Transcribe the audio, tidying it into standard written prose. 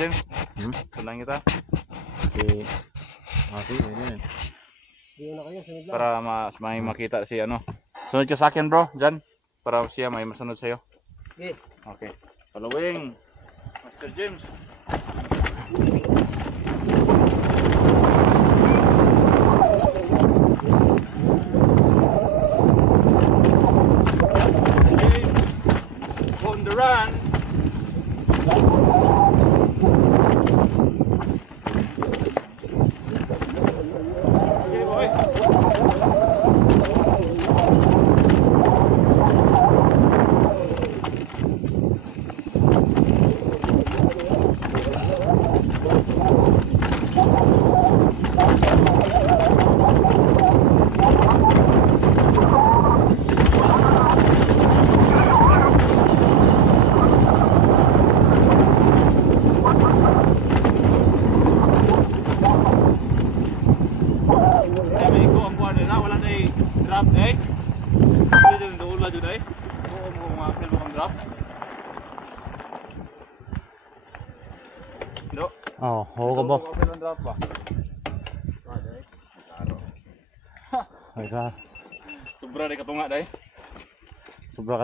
James. Tulang kita. Okay. Okay, yun. Para may makita si ano. Sunod ka sa akin bro, dyan. Para siya may masunod sa'yo. Okay. Okay. Following Master James. James on the run. Okay boy. May ko ang kuwan nila, wala na drop eh. Pwede din doon lang dyan eh. Oo mo mga film ang drop. Do. Oh, huwag ka ba? Film ang drop ba? Ay ka. Sobra di katunga dai. Sobra ka.